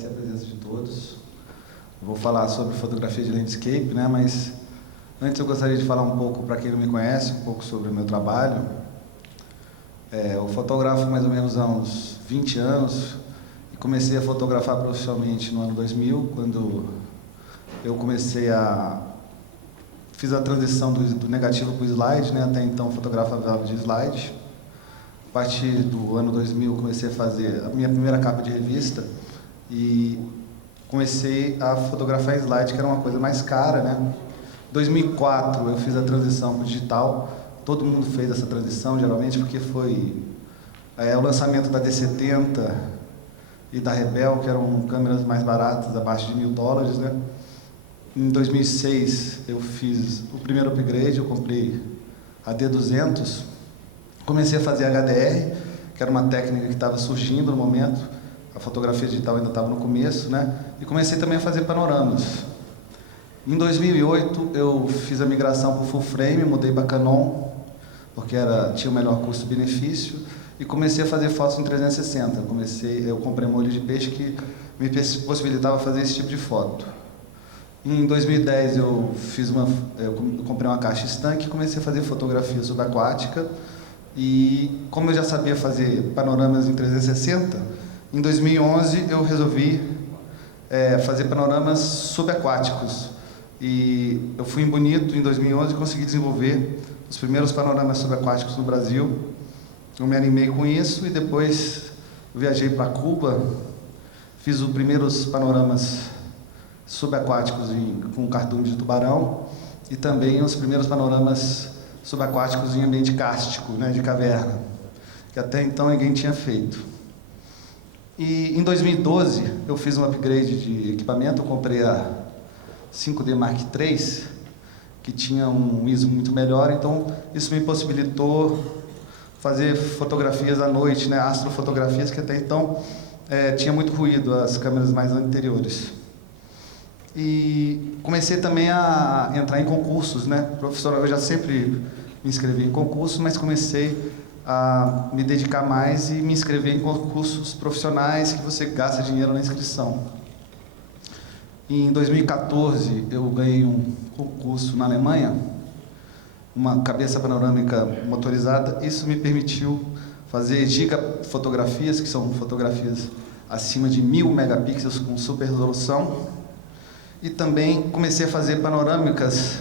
agradecer a presença de todos. Eu vou falar sobre fotografia de landscape, né? Mas antes eu gostaria de falar um pouco, para quem não me conhece, um pouco sobre o meu trabalho. Eu fotografo mais ou menos há uns 20 anos e comecei a fotografar profissionalmente no ano 2000, quando eu fiz a transição do negativo para o slide, né? Até então fotografava de slide. A partir do ano 2000 comecei a fazer a minha primeira capa de revista e comecei a fotografar em slide, que era uma coisa mais cara, né? Em 2004 eu fiz a transição para o digital. Todo mundo fez essa transição, geralmente, porque foi o lançamento da D70 e da Rebel, que eram câmeras mais baratas, abaixo de $1000, né? Em 2006 eu fiz o primeiro upgrade, eu comprei a D200, comecei a fazer HDR, que era uma técnica que estava surgindo no momento, a fotografia digital ainda estava no começo, né? E comecei também a fazer panoramas. Em 2008 eu fiz a migração para o full frame, mudei para Canon, porque tinha o melhor custo-benefício, e comecei a fazer fotos em 360. Eu comprei um molho de peixe que me possibilitava fazer esse tipo de foto. Em 2010 eu comprei uma caixa estanque e comecei a fazer fotografia subaquática. E como eu já sabia fazer panoramas em 360, em 2011 eu resolvi fazer panoramas subaquáticos. E eu fui em Bonito em 2011 e consegui desenvolver os primeiros panoramas subaquáticos no Brasil. Eu me animei com isso e depois viajei para Cuba, fiz os primeiros panoramas subaquáticos com cardume de tubarão e também os primeiros panoramas subaquáticos em ambiente kárstico, né, de caverna, que até então ninguém tinha feito. E em 2012 eu fiz um upgrade de equipamento, eu comprei a 5D Mark III, que tinha um ISO muito melhor, então isso me possibilitou fazer fotografias à noite, né, astrofotografias, que até então tinha muito ruído, as câmeras mais anteriores. E comecei também a entrar em concursos, né, profissional. Eu já sempre me inscrevi em concursos, mas comecei a me dedicar mais e me inscrever em concursos profissionais que você gasta dinheiro na inscrição. Em 2014 eu ganhei um concurso na Alemanha, uma cabeça panorâmica motorizada. Isso me permitiu fazer gigafotografias, que são fotografias acima de 1000 megapixels com super resolução. E também comecei a fazer panorâmicas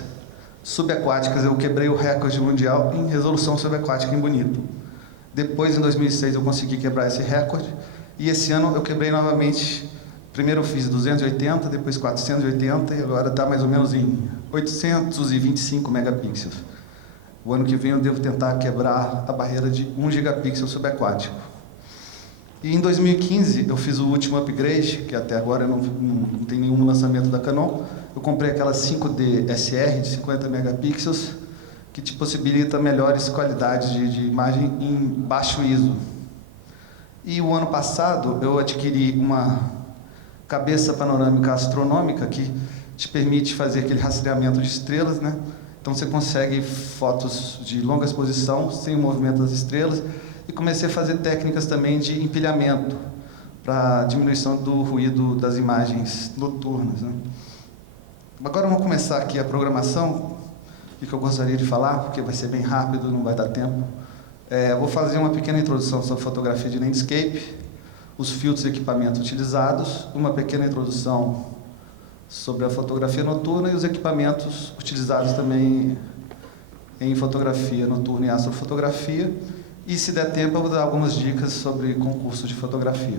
subaquáticas. Eu quebrei o recorde mundial em resolução subaquática em Bonito. Depois, em 2006, eu consegui quebrar esse recorde. E esse ano eu quebrei novamente. Primeiro eu fiz 280, depois 480 e agora está mais ou menos em 825 megapixels. O ano que vem eu devo tentar quebrar a barreira de 1 gigapixel subaquático. E em 2015 eu fiz o último upgrade, que até agora não tem nenhum lançamento da Canon. Eu comprei aquela 5D SR de 50 megapixels, que te possibilita melhores qualidades de imagem em baixo ISO. E o ano passado eu adquiri uma cabeça panorâmica astronômica que te permite fazer aquele rastreamento de estrelas, né? Então você consegue fotos de longa exposição sem o movimento das estrelas. E comecei a fazer técnicas também de empilhamento para diminuição do ruído das imagens noturnas, né? Agora vamos começar aqui a programação, o que eu gostaria de falar, porque vai ser bem rápido, não vai dar tempo. Eu vou fazer uma pequena introdução sobre fotografia de landscape, os filtros e equipamentos utilizados, uma pequena introdução sobre a fotografia noturna e os equipamentos utilizados também em fotografia noturna e astrofotografia. E, se der tempo, eu vou dar algumas dicas sobre concursos de fotografia.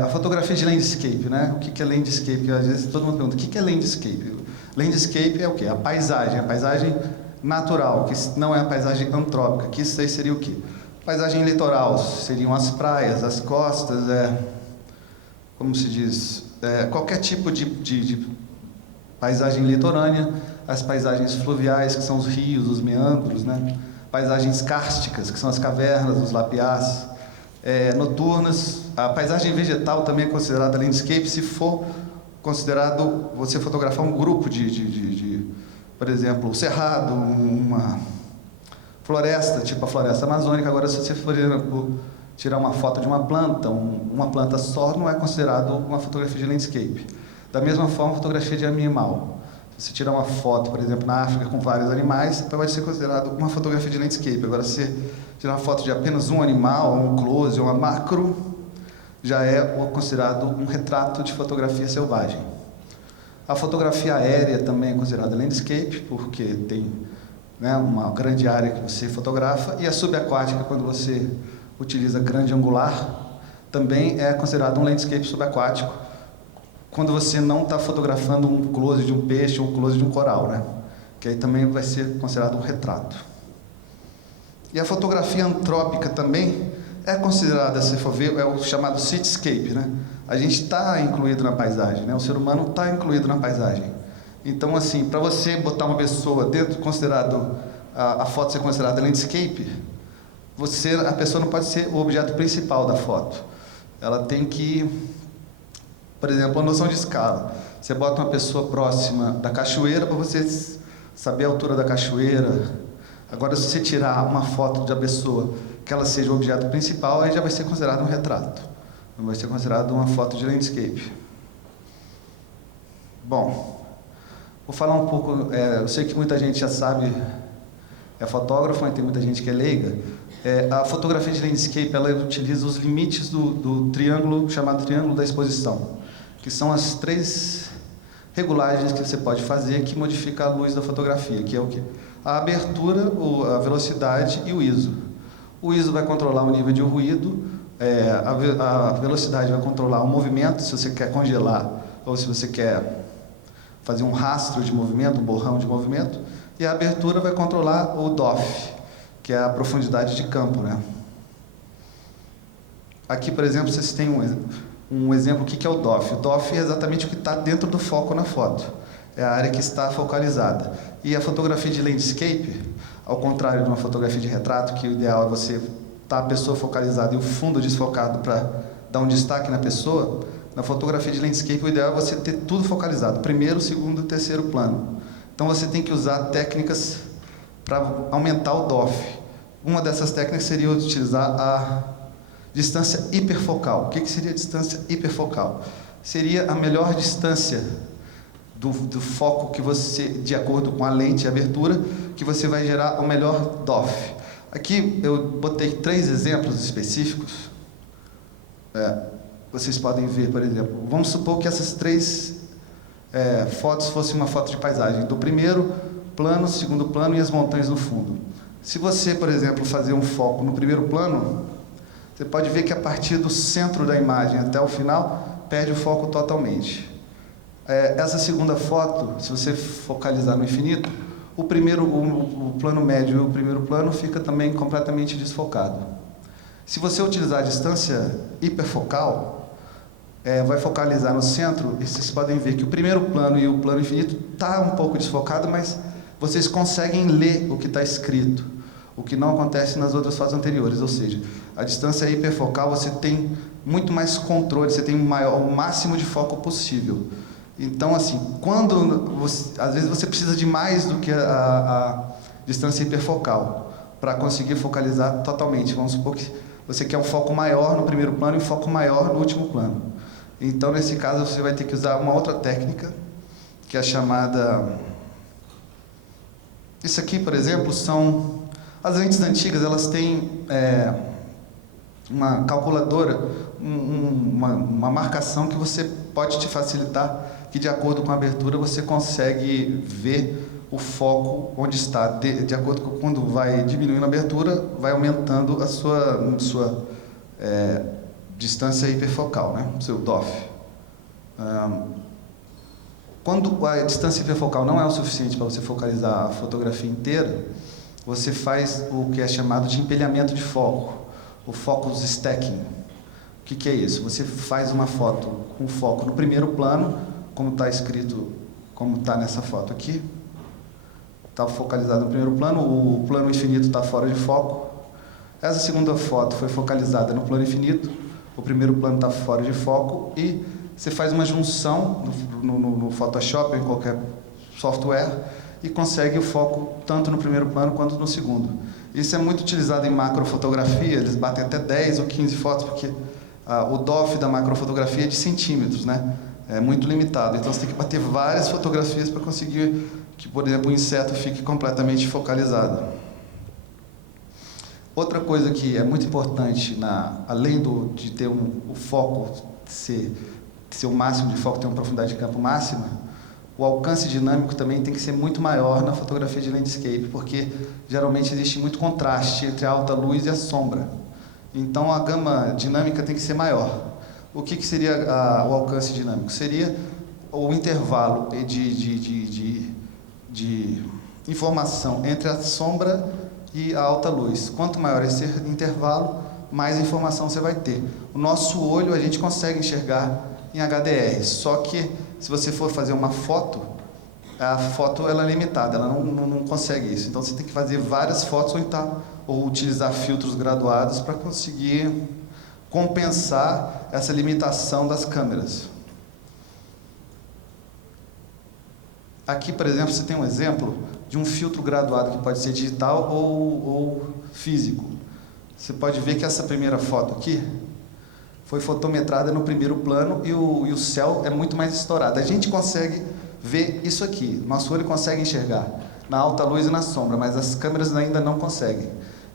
A fotografia de landscape, né? O que é landscape? Porque, às vezes todo mundo pergunta, o que é landscape? Landscape é o quê? A paisagem natural, que não é a paisagem antrópica, que isso aí seria o quê? Paisagem litoral, seriam as praias, as costas, como se diz, qualquer tipo de paisagem litorânea, as paisagens fluviais, que são os rios, os meandros, né? Paisagens kársticas, que são as cavernas, os lapiás, noturnas. A paisagem vegetal também é considerada landscape, se for considerado você fotografar um grupo por exemplo, o cerrado, uma floresta, tipo a floresta amazônica. Agora, se você for tirar uma foto de uma planta, uma planta só não é considerado uma fotografia de landscape. Da mesma forma, fotografia de animal. Se você tirar uma foto, por exemplo, na África com vários animais, pode ser considerado uma fotografia de landscape. Agora, se você tirar uma foto de apenas um animal, um close, uma macro, já é considerado um retrato de fotografia selvagem. A fotografia aérea também é considerada landscape, porque tem, né, uma grande área que você fotografa, e a subaquática, quando você utiliza grande angular, também é considerado um landscape subaquático, quando você não está fotografando um close de um peixe ou um close de um coral, né? Que aí também vai ser considerado um retrato. E a fotografia antrópica também é considerada, se for ver, é o chamado cityscape, né? A gente está incluído na paisagem, né? O ser humano está incluído na paisagem. Então, assim, para você botar uma pessoa dentro, considerado a foto ser considerada landscape, a pessoa não pode ser o objeto principal da foto. Ela tem que, por exemplo, a noção de escala. Você bota uma pessoa próxima da cachoeira para você saber a altura da cachoeira. Agora, se você tirar uma foto da pessoa que ela seja o objeto principal, aí já vai ser considerado um retrato. Não vai ser considerado uma foto de landscape. Bom, vou falar um pouco, eu sei que muita gente já sabe, é fotógrafo, mas tem muita gente que é leiga. A fotografia de landscape, ela utiliza os limites do triângulo, chamado triângulo da exposição, que são as 3 regulagens que você pode fazer que modifica a luz da fotografia, que é o quê? A abertura, a velocidade e o ISO. O ISO vai controlar o nível de ruído, a velocidade vai controlar o movimento, se você quer congelar ou se você quer fazer um rastro de movimento, um borrão de movimento, e a abertura vai controlar o DOF, que é a profundidade de campo, né? Aqui, por exemplo, vocês têm um exemplo, o que é o DOF? O DOF é exatamente o que está dentro do foco na foto. É a área que está focalizada. E a fotografia de landscape, ao contrário de uma fotografia de retrato, que o ideal é você estar a pessoa focalizada e o fundo desfocado para dar um destaque na pessoa, na fotografia de landscape o ideal é você ter tudo focalizado, primeiro, segundo e terceiro plano. Então você tem que usar técnicas para aumentar o DOF. Uma dessas técnicas seria utilizar a distância hiperfocal. O que seria a distância hiperfocal? Seria a melhor distância do foco que você, de acordo com a lente e abertura, que você vai gerar o melhor DOF. Aqui eu botei 3 exemplos específicos. Vocês podem ver, por exemplo, vamos supor que essas 3 fotos fossem uma foto de paisagem, do primeiro plano, segundo plano e as montanhas no fundo. Se você, por exemplo, fazer um foco no primeiro plano, você pode ver que a partir do centro da imagem até o final, perde o foco totalmente. Essa segunda foto, se você focalizar no infinito, o plano médio e o primeiro plano fica também completamente desfocado. Se você utilizar a distância hiperfocal, vai focalizar no centro, e vocês podem ver que o primeiro plano e o plano infinito está um pouco desfocado, mas vocês conseguem ler o que está escrito, o que não acontece nas outras fotos anteriores, ou seja, a distância hiperfocal você tem muito mais controle, você tem o máximo de foco possível. Então, assim, às vezes você precisa de mais do que a distância hiperfocal para conseguir focalizar totalmente. Vamos supor que você quer um foco maior no primeiro plano e um foco maior no último plano. Então, nesse caso, você vai ter que usar uma outra técnica, que é a chamada... Isso aqui, por exemplo, são... As lentes antigas, elas têm uma calculadora, uma marcação que você pode te facilitar, que de acordo com a abertura você consegue ver o foco onde está. De acordo com quando vai diminuindo a abertura, vai aumentando a sua distância hiperfocal, né? O seu DOF. Quando a distância hiperfocal não é o suficiente para você focalizar a fotografia inteira, você faz o que é chamado de empilhamento de foco, o focus stacking. O que é isso? Você faz uma foto com foco no primeiro plano, como está escrito, como está nessa foto aqui. Está focalizado no primeiro plano, o plano infinito está fora de foco. Essa segunda foto foi focalizada no plano infinito, o primeiro plano está fora de foco, e você faz uma junção no Photoshop ou em qualquer software, e consegue o foco tanto no primeiro plano quanto no segundo. Isso é muito utilizado em macrofotografia, eles batem até 10 ou 15 fotos, porque o DOF da macrofotografia é de centímetros, né? É muito limitado, então você tem que bater várias fotografias para conseguir que, por exemplo, o inseto fique completamente focalizado. Outra coisa que é muito importante, além de ter o foco ser o máximo de foco, ter uma profundidade de campo máxima, o alcance dinâmico também tem que ser muito maior na fotografia de landscape, porque geralmente existe muito contraste entre a alta luz e a sombra. Então a gama dinâmica tem que ser maior. O que seria o alcance dinâmico? Seria o intervalo de informação entre a sombra e a alta luz. Quanto maior esse intervalo, mais informação você vai ter. O nosso olho a gente consegue enxergar em HDR, só que se você for fazer uma foto, a foto ela é limitada, ela não consegue isso. Então você tem que fazer várias fotos ou utilizar filtros graduados para conseguir compensar essa limitação das câmeras. Aqui, por exemplo, você tem um exemplo de um filtro graduado que pode ser digital ou físico. Você pode ver que essa primeira foto aqui foi fotometrada no primeiro plano e o céu é muito mais estourado. A gente consegue ver isso aqui, nosso olho consegue enxergar na alta luz e na sombra, mas as câmeras ainda não conseguem.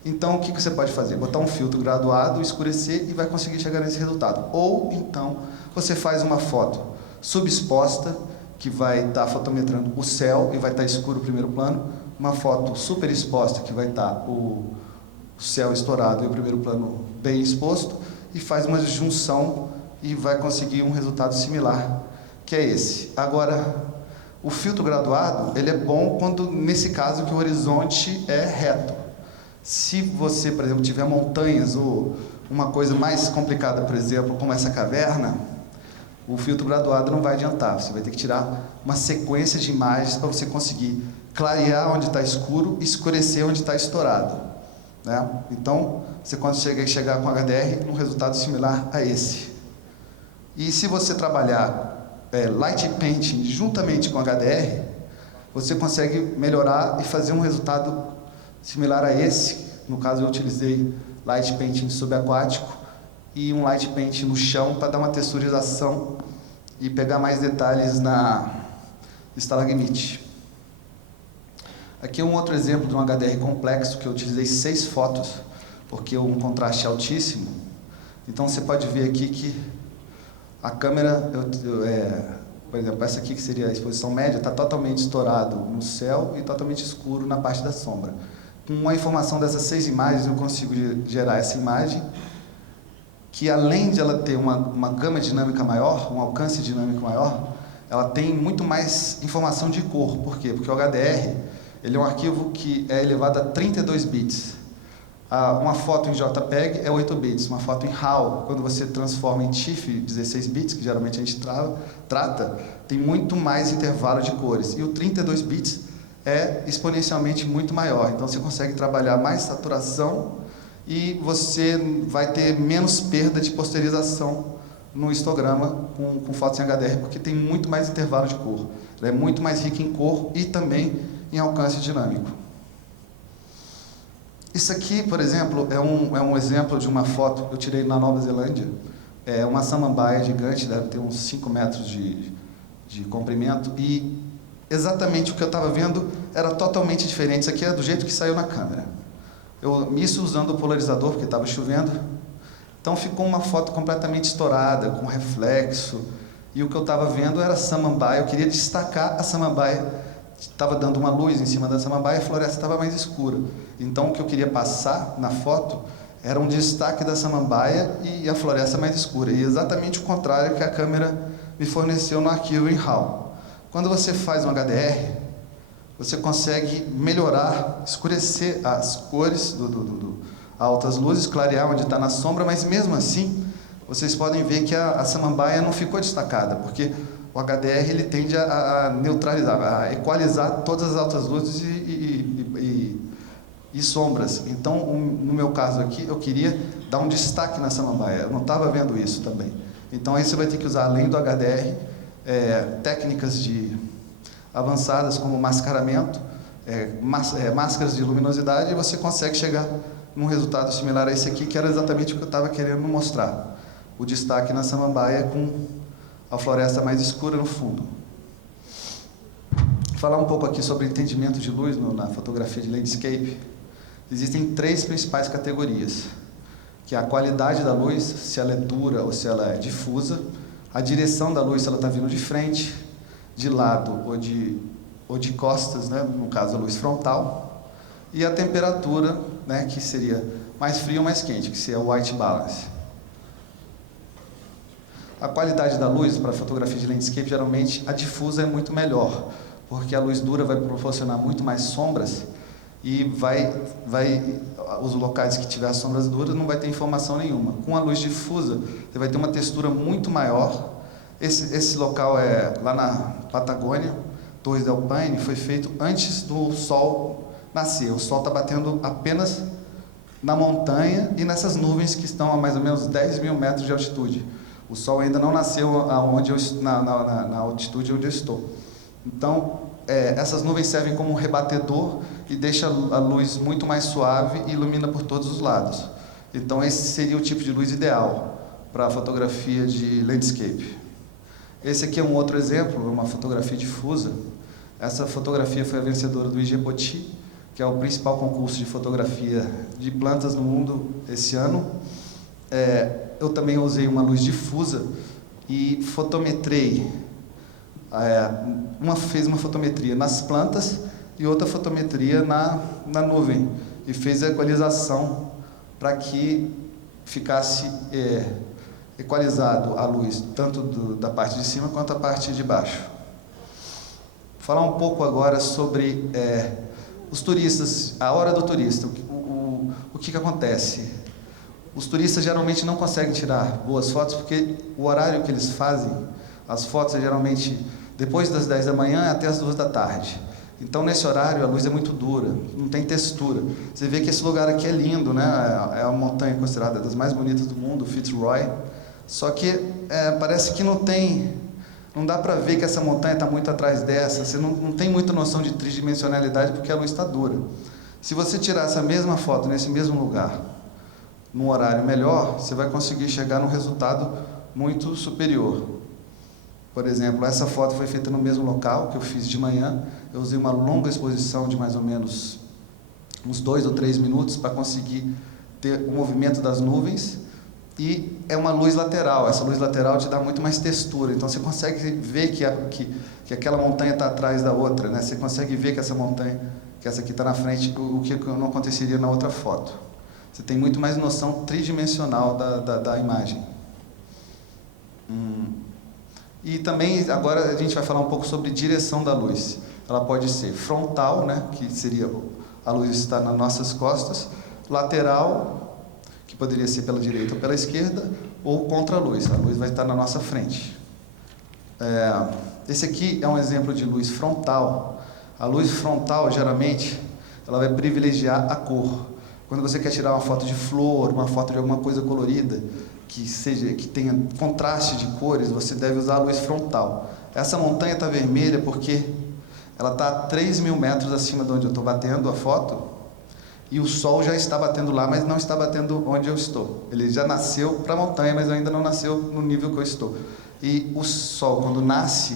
Então, o que você pode fazer? Botar um filtro graduado, escurecer e vai conseguir chegar nesse resultado. Ou, então, você faz uma foto subexposta, que vai estar fotometrando o céu e vai estar escuro o primeiro plano, uma foto super exposta, que vai estar o céu estourado e o primeiro plano bem exposto, e faz uma junção e vai conseguir um resultado similar, que é esse. Agora, o filtro graduado, ele é bom quando, nesse caso, que o horizonte é reto. Se você, por exemplo, tiver montanhas ou uma coisa mais complicada, por exemplo, como essa caverna, o filtro graduado não vai adiantar. Você vai ter que tirar uma sequência de imagens para você conseguir clarear onde está escuro e escurecer onde está estourado, né? Então, você consegue chegar com HDR num resultado similar a esse. E se você trabalhar light painting juntamente com HDR, você consegue melhorar e fazer um resultado similar a esse. No caso, eu utilizei light painting subaquático e um light paint no chão para dar uma texturização e pegar mais detalhes na estalagmite. Aqui é um outro exemplo de um HDR complexo, que eu utilizei 6 fotos, porque um contraste é altíssimo. Então você pode ver aqui que a câmera, por exemplo, essa aqui que seria a exposição média, está totalmente estourado no céu e totalmente escuro na parte da sombra. Com a informação dessas 6 imagens, eu consigo gerar essa imagem, que além de ela ter uma gama dinâmica maior, um alcance dinâmico maior, ela tem muito mais informação de cor. Por quê? Porque o HDR, ele é um arquivo que é elevado a 32 bits. Uma foto em JPEG é 8 bits, uma foto em RAW, quando você transforma em TIFF 16 bits, que geralmente a gente trata, tem muito mais intervalo de cores. E o 32 bits é exponencialmente muito maior, então você consegue trabalhar mais saturação e você vai ter menos perda de posterização no histograma com fotos em HDR, porque tem muito mais intervalo de cor. Ela é muito mais rica em cor e também em alcance dinâmico. Isso aqui, por exemplo, é um exemplo de uma foto que eu tirei na Nova Zelândia. É uma samambaia gigante, deve ter uns 5 metros de comprimento, e exatamente o que eu estava vendo era totalmente diferente. Isso aqui é do jeito que saiu na câmera. Isso usando o polarizador, porque estava chovendo. Então ficou uma foto completamente estourada, com reflexo. E o que eu estava vendo era a samambaia. Eu queria destacar a samambaia. Estava dando uma luz em cima da samambaia e a floresta estava mais escura. Então o que eu queria passar na foto era um destaque da samambaia e a floresta mais escura. E exatamente o contrário que a câmera me forneceu no arquivo em RAW. Quando você faz um HDR, você consegue melhorar, escurecer as cores altas luzes, clarear onde está na sombra, mas mesmo assim, vocês podem ver que a samambaia não ficou destacada, porque o HDR ele tende a neutralizar, a equalizar todas as altas luzes e sombras. Então, no meu caso aqui, eu queria dar um destaque na samambaia, eu não estava vendo isso também. Então aí você vai ter que usar, além do HDR, técnicas avançadas, como mascaramento, máscaras de luminosidade, e você consegue chegar num resultado similar a esse aqui, que era exatamente o que eu estava querendo mostrar. O destaque na samambaia com a floresta mais escura no fundo. Falar um pouco aqui sobre entendimento de luz na fotografia de landscape. Existem 3 principais categorias, que é a qualidade da luz, se ela é dura ou se ela é difusa, a direção da luz, se ela está vindo de frente, de lado ou de costas, né? No caso a luz frontal, e a temperatura, né? Que seria mais frio ou mais quente, que seria o white balance. A qualidade da luz para fotografia de landscape, geralmente a difusa é muito melhor, porque a luz dura vai proporcionar muito mais sombras e os locais que tiver sombras duras não vai ter informação nenhuma. Com a luz difusa, você vai ter uma textura muito maior. Esse local é lá na Patagônia, Torres del Paine, foi feito antes do sol nascer. O sol está batendo apenas na montanha e nessas nuvens que estão a mais ou menos 10 mil metros de altitude. O sol ainda não nasceu na altitude onde eu estou. Então, essas nuvens servem como um rebatedor e deixa a luz muito mais suave e ilumina por todos os lados. Então, esse seria o tipo de luz ideal para a fotografia de landscape. Esse aqui é um outro exemplo, uma fotografia difusa. Essa fotografia foi a vencedora do IGEPOTI, que é o principal concurso de fotografia de plantas no mundo esse ano. Eu também usei uma luz difusa e fotometrei. Fez uma fotometria nas plantas e outra fotometria na nuvem. E fez a equalização para que ficasse equalizado a luz, tanto da parte de cima quanto a parte de baixo. Falar um pouco agora sobre os turistas, a hora do turista. O que acontece? Os turistas geralmente não conseguem tirar boas fotos porque o horário que eles fazem as fotos é geralmente depois das 10 da manhã até as 2 da tarde. Então, nesse horário, a luz é muito dura, não tem textura. Você vê que esse lugar aqui é lindo, né? É uma montanha considerada das mais bonitas do mundo, Fitzroy. Só que parece que não dá para ver que essa montanha está muito atrás dessa. Você não tem muita noção de tridimensionalidade porque a luz está dura. Se você tirar essa mesma foto nesse mesmo lugar, num horário melhor, você vai conseguir chegar num resultado muito superior. Por exemplo, essa foto foi feita no mesmo local que eu fiz de manhã. Eu usei uma longa exposição de mais ou menos uns 2 ou 3 minutos para conseguir ter o movimento das nuvens. E é uma luz lateral. Essa luz lateral te dá muito mais textura. Então você consegue ver que aquela montanha está atrás da outra, né? Você consegue ver que essa montanha, que essa aqui está na frente, o que não aconteceria na outra foto. Você tem muito mais noção tridimensional da imagem. E também, agora a gente vai falar um pouco sobre direção da luz. Ela pode ser frontal, né, que seria a luz está nas nossas costas, lateral, que poderia ser pela direita ou pela esquerda, ou contra-luz, a luz vai estar na nossa frente. Esse aqui é um exemplo de luz frontal. A luz frontal, geralmente, ela vai privilegiar a cor. Quando você quer tirar uma foto de flor, uma foto de alguma coisa colorida, que tenha contraste de cores, você deve usar a luz frontal. Essa montanha está vermelha porque ela está a 3 mil metros acima de onde eu estou batendo a foto, e o sol já está batendo lá, mas não está batendo onde eu estou. Ele já nasceu para a montanha, mas ainda não nasceu no nível que eu estou. E o sol, quando nasce,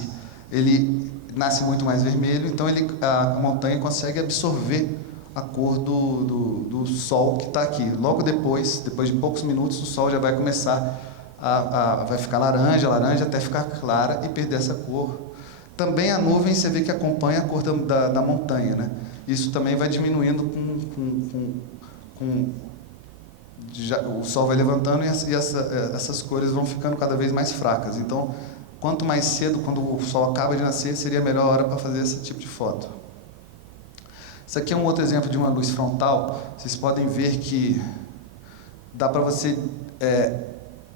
ele nasce muito mais vermelho, então a montanha consegue absorver a cor do sol que está aqui. Logo depois de poucos minutos, o sol já vai começar vai ficar laranja, até ficar clara e perder essa cor. Também a nuvem, você vê que acompanha a cor da montanha, né? Isso também vai diminuindo o sol vai levantando e essas cores vão ficando cada vez mais fracas. Então, quanto mais cedo, quando o sol acaba de nascer, seria a melhor hora para fazer esse tipo de foto. Isso aqui é um outro exemplo de uma luz frontal. Vocês podem ver que dá para você,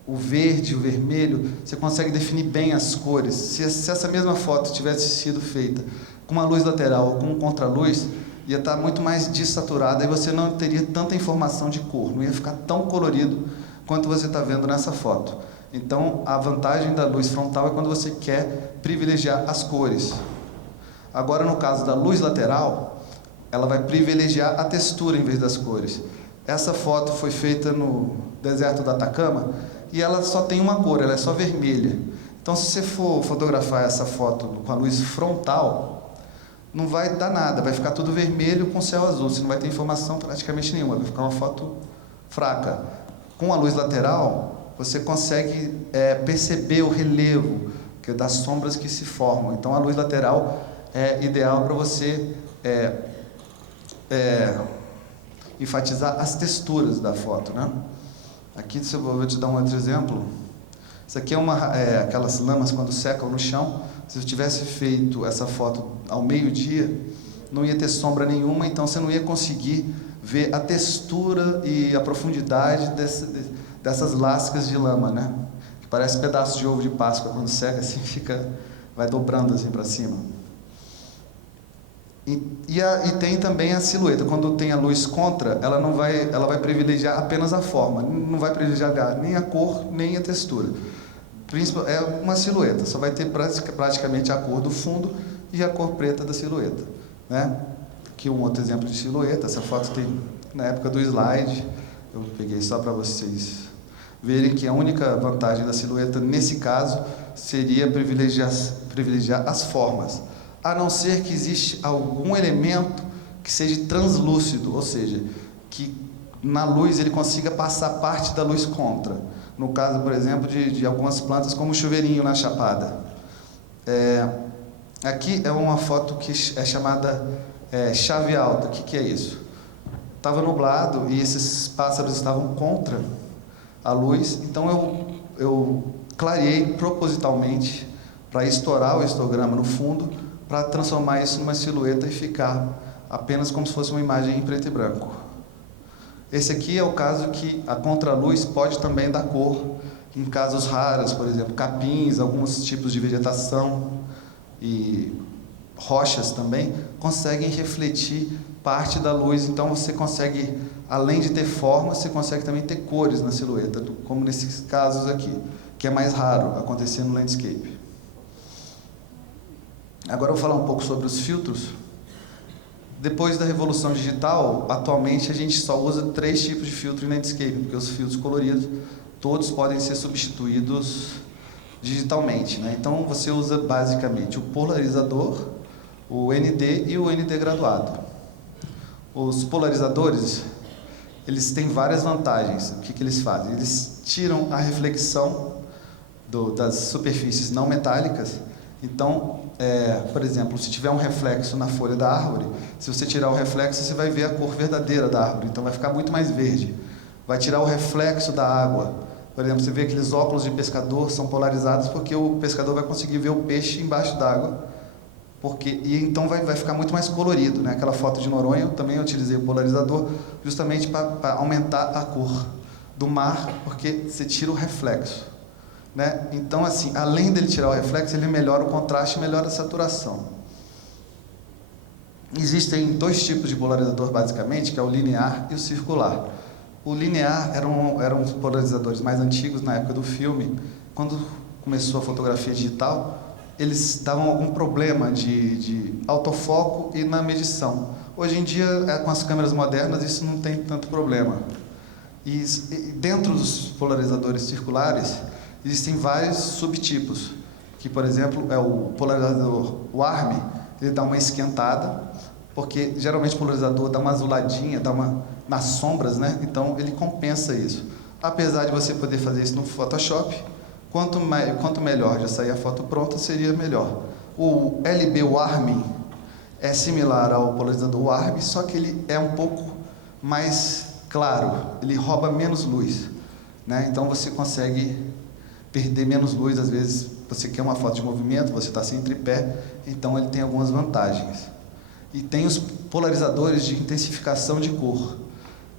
o verde, o vermelho, você consegue definir bem as cores. Se essa mesma foto tivesse sido feita com uma luz lateral ou com um contraluz, ia estar muito mais desaturada e você não teria tanta informação de cor, não ia ficar tão colorido quanto você está vendo nessa foto. Então, a vantagem da luz frontal é quando você quer privilegiar as cores. Agora, no caso da luz lateral, ela vai privilegiar a textura em vez das cores. Essa foto foi feita no deserto do Atacama e ela só tem uma cor, ela é só vermelha. Então, se você for fotografar essa foto com a luz frontal, não vai dar nada, vai ficar tudo vermelho com céu azul, você não vai ter informação praticamente nenhuma, vai ficar uma foto fraca. Com a luz lateral, você consegue perceber o relevo das sombras que se formam. Então, a luz lateral é ideal para você enfatizar as texturas da foto, né? Aqui eu vou te dar um outro exemplo. Isso aqui é aquelas lamas quando secam no chão. Se eu tivesse feito essa foto ao meio-dia, não ia ter sombra nenhuma, então você não ia conseguir ver a textura e a profundidade dessas lascas de lama, né? Que parece pedaço de ovo de Páscoa, quando seca assim, vai dobrando assim para cima. E tem também a silhueta. Quando tem a luz contra, ela vai privilegiar apenas a forma, não vai privilegiar nem a cor, nem a textura. É uma silhueta, só vai ter praticamente a cor do fundo e a cor preta da silhueta, né? Aqui um outro exemplo de silhueta. Essa foto tem na época do slide, eu peguei só para vocês verem que a única vantagem da silhueta nesse caso seria privilegiar as formas, a não ser que existe algum elemento que seja translúcido, ou seja, que na luz ele consiga passar parte da luz contra. No caso, por exemplo, de algumas plantas como o chuveirinho na Chapada. Aqui é uma foto que é chamada chave alta. O que é isso? Estava nublado e esses pássaros estavam contra a luz, então eu clareei propositalmente para estourar o histograma no fundo, para transformar isso numa silhueta e ficar apenas como se fosse uma imagem em preto e branco. Esse aqui é o caso que a contraluz pode também dar cor, em casos raros, por exemplo, capins, alguns tipos de vegetação e rochas também, conseguem refletir parte da luz, então você consegue, além de ter forma, você consegue também ter cores na silhueta, como nesses casos aqui, que é mais raro acontecer no landscape. Agora eu vou falar um pouco sobre os filtros. Depois da revolução digital, atualmente a gente só usa 3 tipos de filtro em landscape, porque os filtros coloridos todos podem ser substituídos digitalmente, né? Então você usa basicamente o polarizador, o ND e o ND graduado. Os polarizadores, eles têm várias vantagens. O que eles fazem? Eles tiram a reflexão das superfícies não metálicas. Então, por exemplo, se tiver um reflexo na folha da árvore, se você tirar o reflexo, você vai ver a cor verdadeira da árvore, então vai ficar muito mais verde. Vai tirar o reflexo da água. Por exemplo, você vê aqueles óculos de pescador são polarizados porque o pescador vai conseguir ver o peixe embaixo d'água, e então vai ficar muito mais colorido, né? Aquela foto de Noronha, eu também utilizei o polarizador justamente para aumentar a cor do mar, porque você tira o reflexo, né? Então, assim, além dele tirar o reflexo, ele melhora o contraste e melhora a saturação. Existem 2 tipos de polarizador, basicamente, que é o linear e o circular. O linear eram os polarizadores mais antigos, na época do filme. Quando começou a fotografia digital, eles davam algum problema de autofoco e na medição. Hoje em dia, com as câmeras modernas, isso não tem tanto problema. E dentro dos polarizadores circulares, existem vários subtipos, que, por exemplo, é o polarizador Warm, ele dá uma esquentada, porque geralmente o polarizador dá uma azuladinha, nas sombras, né? Então ele compensa isso. Apesar de você poder fazer isso no Photoshop, quanto melhor já sair a foto pronta, seria melhor. O LB Warming é similar ao polarizador Warm, só que ele é um pouco mais claro, ele rouba menos luz, né? Então você consegue perder menos luz. Às vezes você quer uma foto de movimento, você está sem tripé, então ele tem algumas vantagens. E tem os polarizadores de intensificação de cor.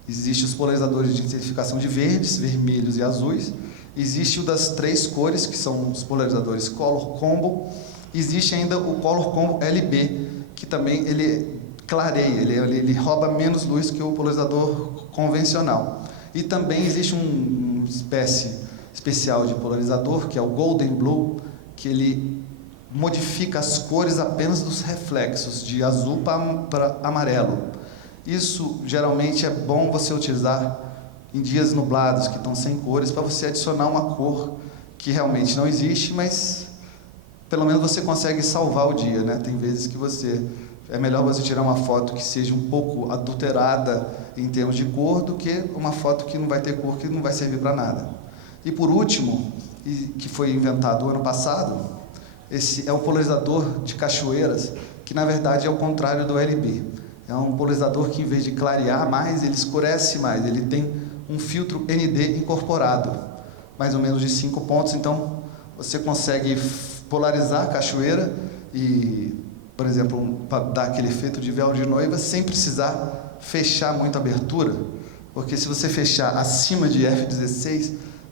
Existem os polarizadores de intensificação de verdes, vermelhos e azuis. Existe o das 3 cores, que são os polarizadores Color Combo. Existe ainda o Color Combo LB, que também ele clareia, ele rouba menos luz que o polarizador convencional. E também existe uma espécie especial de polarizador, que é o Golden Blue, que ele modifica as cores apenas dos reflexos, de azul para amarelo. Isso geralmente é bom você utilizar em dias nublados, que estão sem cores, para você adicionar uma cor que realmente não existe, mas pelo menos você consegue salvar o dia, né? Tem vezes que é melhor você tirar uma foto que seja um pouco adulterada em termos de cor do que uma foto que não vai ter cor, que não vai servir para nada. E por último, que foi inventado ano passado, esse é o polarizador de cachoeiras, que na verdade é o contrário do LB. É um polarizador que, em vez de clarear mais, ele escurece mais. Ele tem um filtro ND incorporado, mais ou menos de 5 pontos. Então, você consegue polarizar a cachoeira e, por exemplo, para dar aquele efeito de véu de noiva, sem precisar fechar muito a abertura. Porque se você fechar acima de F16,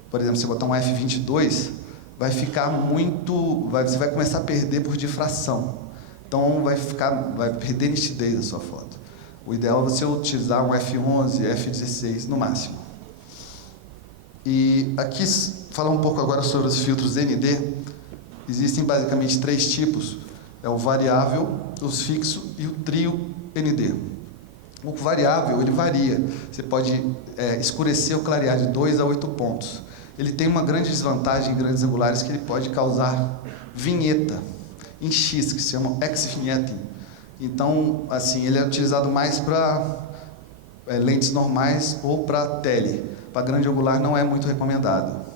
por exemplo, se botar um F22, vai ficar muito... você vai começar a perder por difração. Então, vai perder nitidez a sua foto. O ideal é você utilizar um F11, F16 no máximo. E aqui, falar um pouco agora sobre os filtros ND. Existem basicamente 3 tipos. É o variável, os fixos e o trio ND. O variável, ele varia. Você pode escurecer ou clarear de 2 a 8 pontos. Ele tem uma grande desvantagem em grandes angulares, que ele pode causar vinheta em X, que se chama X-vignetting. Então, assim, ele é utilizado mais para lentes normais ou para tele. Para grande angular não é muito recomendado.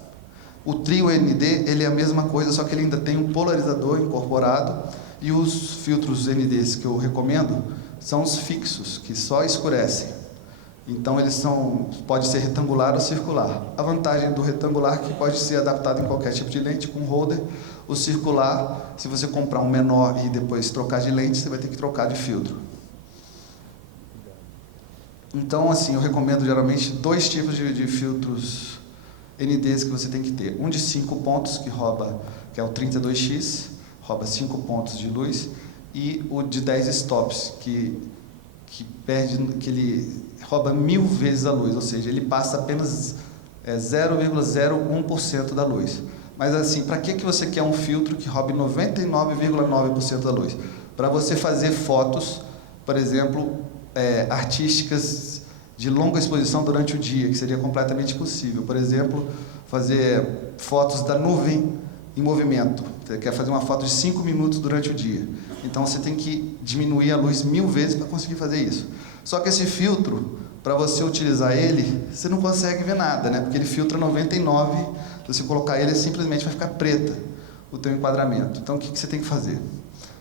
O trio ND, ele é a mesma coisa, só que ele ainda tem um polarizador incorporado, e os filtros NDs que eu recomendo são os fixos, que só escurecem. Então, pode ser retangular ou circular. A vantagem do retangular é que pode ser adaptado em qualquer tipo de lente, com holder. O circular, se você comprar um menor e depois trocar de lente, você vai ter que trocar de filtro. Então, assim, eu recomendo geralmente 2 tipos de filtros NDs que você tem que ter. Um de 5 pontos, que é o 32X, rouba 5 pontos de luz, e o de 10 stops, que ele rouba 1000 vezes a luz, ou seja, ele passa apenas 0,01% da luz. Mas assim, para que você quer um filtro que roube 99,9% da luz? Para você fazer fotos, por exemplo, artísticas de longa exposição durante o dia, que seria completamente possível. Por exemplo, fazer fotos da nuvem em movimento. Você quer fazer uma foto de 5 minutos durante o dia. Então, você tem que diminuir a luz 1000 vezes para conseguir fazer isso. Só que esse filtro, para você utilizar ele, você não consegue ver nada, né? Porque ele filtra 99, se você colocar ele, simplesmente vai ficar preta o teu enquadramento. Então, o que você tem que fazer?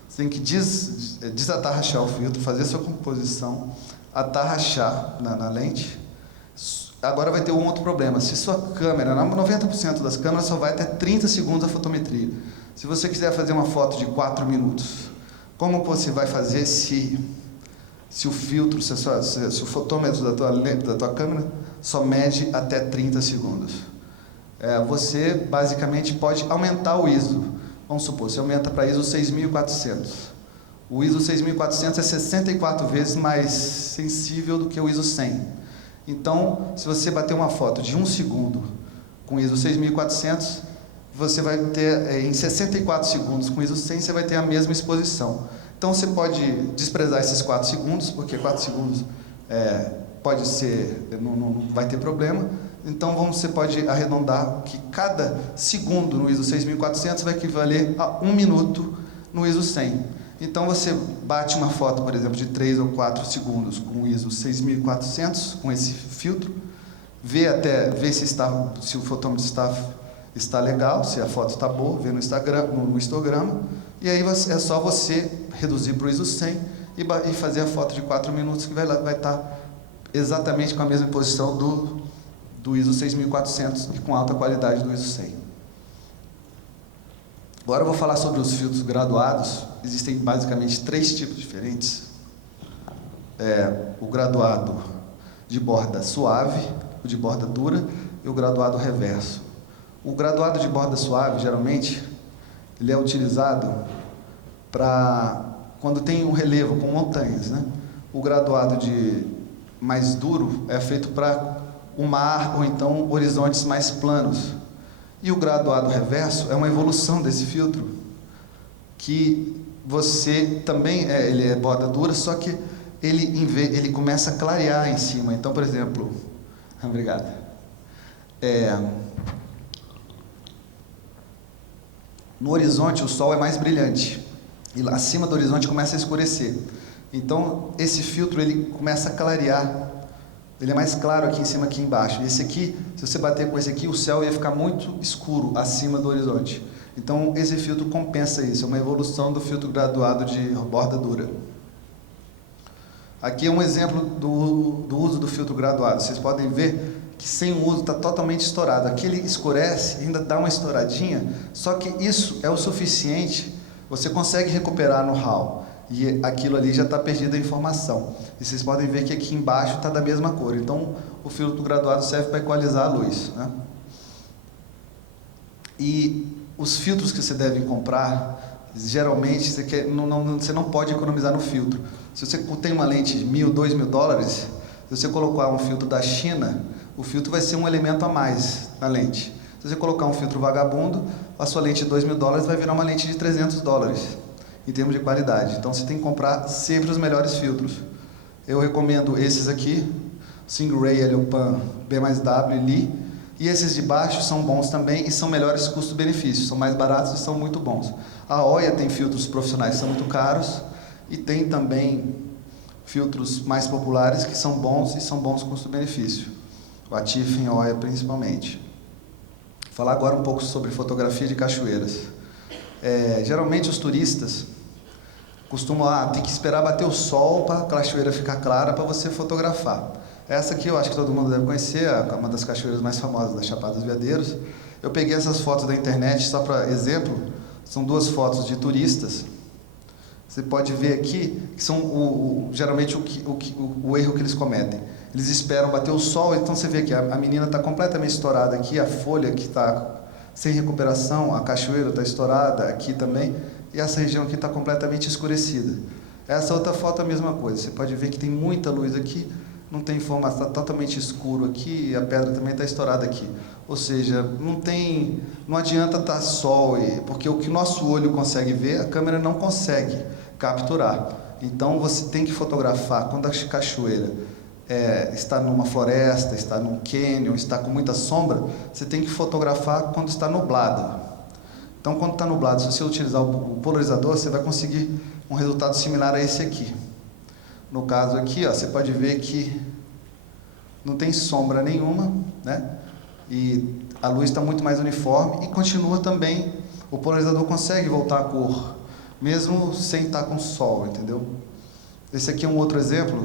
Você tem que desatarrachar o filtro, fazer a sua composição, atarrachar na lente. Agora vai ter um outro problema. Se sua câmera, 90% das câmeras só vai até 30 segundos a fotometria. Se você quiser fazer uma foto de 4 minutos, como você vai fazer se o filtro, se o fotômetro da tua câmera só mede até 30 segundos? Você basicamente pode aumentar o ISO. Vamos supor, você aumenta para ISO 6400. O ISO 6400 é 64 vezes mais sensível do que o ISO 100. Então, se você bater uma foto de 1 segundo com ISO 6400, você vai ter, em 64 segundos com ISO 100, você vai ter a mesma exposição. Então, você pode desprezar esses 4 segundos, porque 4 segundos pode ser, não vai ter problema. Então, você pode arredondar que cada segundo no ISO 6400 vai equivaler a 1 minuto no ISO 100. Então, você bate uma foto, por exemplo, de 3 ou 4 segundos com o ISO 6400, com esse filtro, vê se o fotômetro está legal, se a foto está boa, vê no histograma, e aí é só você reduzir para o ISO 100 e fazer a foto de 4 minutos, que vai estar exatamente com a mesma posição do ISO 6400 e com alta qualidade do ISO 100. Agora eu vou falar sobre os filtros graduados. Existem basicamente 3 tipos diferentes. O graduado de borda suave, o de borda dura e o graduado reverso. O graduado de borda suave, geralmente, ele é utilizado para quando tem um relevo com montanhas, né? O graduado de mais duro é feito para o mar ou então horizontes mais planos. E o graduado reverso é uma evolução desse filtro que você também, ele é borda dura, só que ele começa a clarear em cima. Então, por exemplo, obrigado. No horizonte o sol é mais brilhante e lá acima do horizonte começa a escurecer. Então esse filtro ele começa a clarear. Ele é mais claro aqui em cima, aqui embaixo. E esse aqui, se você bater com esse aqui, o céu ia ficar muito escuro acima do horizonte. Então esse filtro compensa isso. É uma evolução do filtro graduado de borda dura. Aqui é um exemplo do uso do filtro graduado. Vocês podem ver que sem o uso está totalmente estourado. Aqui ele escurece, ainda dá uma estouradinha, só que isso é o suficiente, você consegue recuperar no RAW, e aquilo ali já está perdida a informação. E vocês podem ver que aqui embaixo está da mesma cor, então o filtro graduado serve para equalizar a luz, né? E os filtros que você deve comprar, geralmente você não pode economizar no filtro. Se você tem uma lente de $1.000, $2.000, se você colocar um filtro da China, o filtro vai ser um elemento a mais na lente. Se você colocar um filtro vagabundo, a sua lente de $2.000 vai virar uma lente de $300 em termos de qualidade. Então você tem que comprar sempre os melhores filtros. Eu recomendo esses aqui, Stingray, Heliopan, B+W, Lee, e esses de baixo são bons também e são melhores custo-benefício, são mais baratos e são muito bons. A Oya tem filtros profissionais que são muito caros e tem também filtros mais populares que são bons e são bons custo-benefício. O Atif em Oya principalmente. Vou falar agora um pouco sobre fotografia de cachoeiras. Geralmente os turistas costumam ter que esperar bater o sol para a cachoeira ficar clara para você fotografar. Essa aqui eu acho que todo mundo deve conhecer, uma das cachoeiras mais famosas da Chapada dos Veadeiros. Eu peguei essas fotos da internet só para exemplo, são duas fotos de turistas. Você pode ver aqui que são geralmente o erro que eles cometem. Eles esperam bater o sol, então você vê que a menina está completamente estourada aqui, a folha que está sem recuperação, a cachoeira está estourada aqui também, e essa região aqui está completamente escurecida. Essa outra foto é a mesma coisa, você pode ver que tem muita luz aqui, não tem informação, está totalmente escuro aqui, e a pedra também está estourada aqui. Ou seja, não adianta estar sol, porque o que o nosso olho consegue ver, a câmera não consegue capturar. Então você tem que fotografar quando a cachoeira está numa floresta, está num cânion, está com muita sombra, você tem que fotografar quando está nublado. Então, quando está nublado, se você utilizar o polarizador, você vai conseguir um resultado similar a esse aqui. No caso aqui, você pode ver que não tem sombra nenhuma, né? E a luz está muito mais uniforme e continua também, o polarizador consegue voltar a cor, mesmo sem estar com sol, entendeu? Esse aqui é um outro exemplo,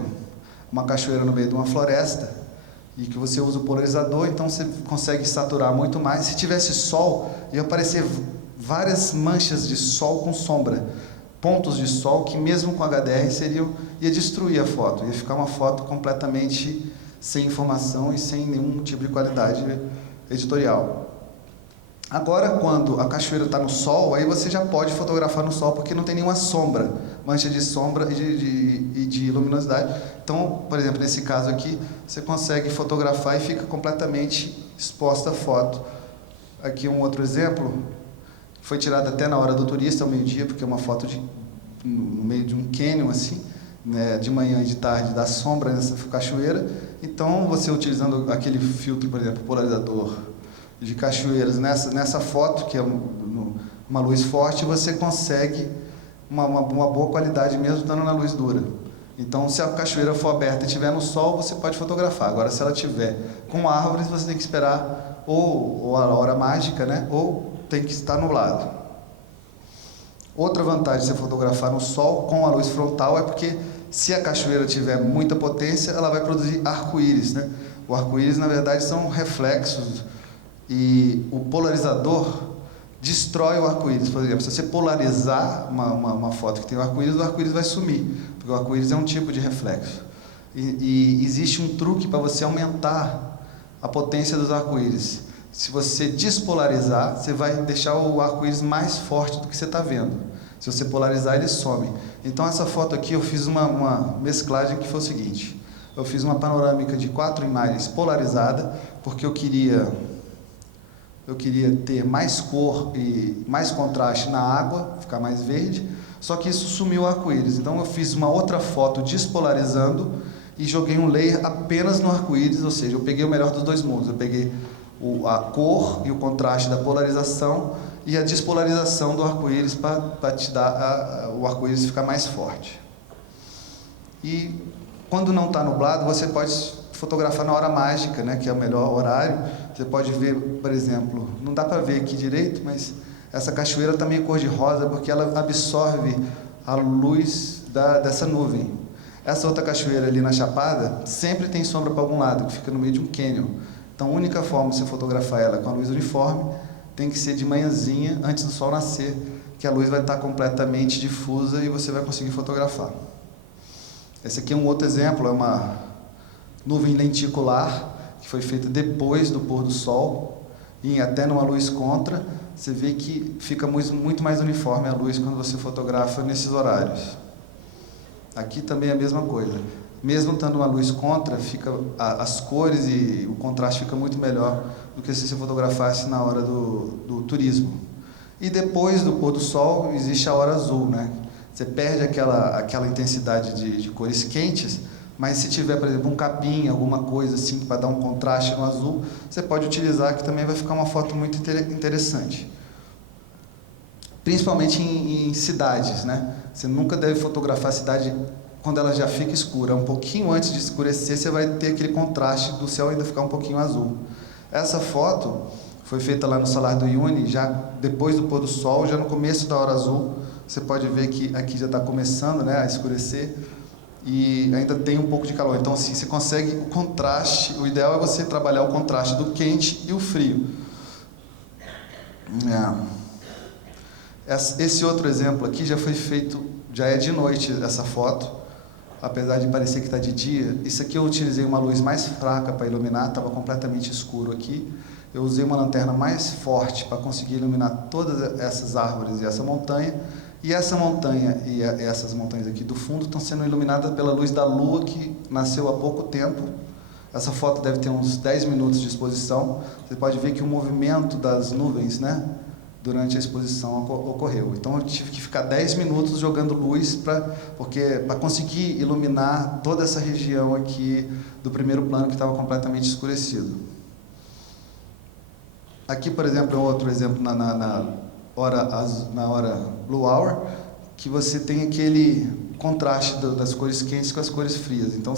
uma cachoeira no meio de uma floresta, e que você usa o polarizador, então você consegue saturar muito mais. Se tivesse sol, ia aparecer várias manchas de sol com sombra, pontos de sol que mesmo com HDR ia destruir a foto, ia ficar uma foto completamente sem informação e sem nenhum tipo de qualidade editorial. Agora, quando a cachoeira está no sol, aí você já pode fotografar no sol, porque não tem nenhuma sombra, mancha de sombra e de luminosidade. Então, por exemplo, nesse caso aqui, você consegue fotografar e fica completamente exposta a foto. Aqui um outro exemplo, foi tirado até na hora do turista, ao meio-dia, porque é uma foto no meio de um cânion, assim, né, de manhã e de tarde, dá sombra nessa cachoeira. Então, você utilizando aquele filtro, por exemplo, polarizador de cachoeiras, nessa foto, que é uma luz forte, você consegue uma boa qualidade mesmo estando na luz dura. Então, se a cachoeira for aberta e estiver no sol, você pode fotografar. Agora, se ela estiver com árvores, você tem que esperar ou a hora mágica, né? Ou tem que estar nublado. Outra vantagem de você fotografar no sol com a luz frontal é porque se a cachoeira tiver muita potência, ela vai produzir arco-íris, né? O arco-íris, na verdade, são reflexos e o polarizador destrói o arco-íris. Por exemplo, se você polarizar uma foto que tem o arco-íris vai sumir, porque o arco-íris é um tipo de reflexo. E existe um truque para você aumentar a potência dos arco-íris. Se você despolarizar, você vai deixar o arco-íris mais forte do que você está vendo. Se você polarizar, ele some. Então, essa foto aqui, eu fiz uma mesclagem que foi o seguinte. Eu fiz uma panorâmica de 4 imagens polarizadas, porque eu queria eu queria ter mais cor e mais contraste na água, ficar mais verde, só que isso sumiu o arco-íris. Então eu fiz uma outra foto despolarizando e joguei um layer apenas no arco-íris, ou seja, eu peguei o melhor dos dois mundos. Eu peguei a cor e o contraste da polarização e a despolarização do arco-íris para te dar o arco-íris ficar mais forte. E quando não está nublado, você pode fotografar na hora mágica, né, que é o melhor horário. Você pode ver, por exemplo, não dá para ver aqui direito, mas essa cachoeira está meio cor-de-rosa porque ela absorve a luz dessa nuvem. Essa outra cachoeira ali na Chapada sempre tem sombra para algum lado, que fica no meio de um cânion. Então a única forma de você fotografar ela com a luz uniforme tem que ser de manhãzinha, antes do sol nascer, que a luz vai estar completamente difusa e você vai conseguir fotografar. Esse aqui é um outro exemplo, é uma nuvem lenticular, que foi feita depois do pôr do sol, e até numa luz contra, você vê que fica muito mais uniforme a luz quando você fotografa nesses horários. Aqui também é a mesma coisa. Mesmo estando uma luz contra, as cores e o contraste fica muito melhor do que se você fotografasse na hora do turismo. E depois do pôr do sol, existe a hora azul, né? Você perde aquela intensidade de cores quentes, mas se tiver, por exemplo, um capim, alguma coisa assim, para dar um contraste no azul, você pode utilizar, que também vai ficar uma foto muito interessante. Principalmente em cidades, né? Você nunca deve fotografar a cidade quando ela já fica escura. Um pouquinho antes de escurecer, você vai ter aquele contraste do céu ainda ficar um pouquinho azul. Essa foto foi feita lá no Salar do Uyuni, já depois do pôr do sol, já no começo da hora azul. Você pode ver que aqui já está começando, né, a escurecer e ainda tem um pouco de calor. Então, assim, você consegue o contraste. O ideal é você trabalhar o contraste do quente e o frio. Esse outro exemplo aqui já foi feito, já é de noite essa foto, apesar de parecer que está de dia. Isso aqui eu utilizei uma luz mais fraca para iluminar, estava completamente escuro aqui. Eu usei uma lanterna mais forte para conseguir iluminar todas essas árvores e essa montanha. E essa montanha e essas montanhas aqui do fundo estão sendo iluminadas pela luz da lua, que nasceu há pouco tempo. Essa foto deve ter uns 10 minutos de exposição. Você pode ver que o movimento das nuvens, né, durante a exposição ocorreu. Então eu tive que ficar 10 minutos jogando luz para conseguir iluminar toda essa região aqui do primeiro plano que estava completamente escurecido. Aqui, por exemplo, é outro exemplo na hora Blue Hour, que você tem aquele contraste das cores quentes com as cores frias. Então,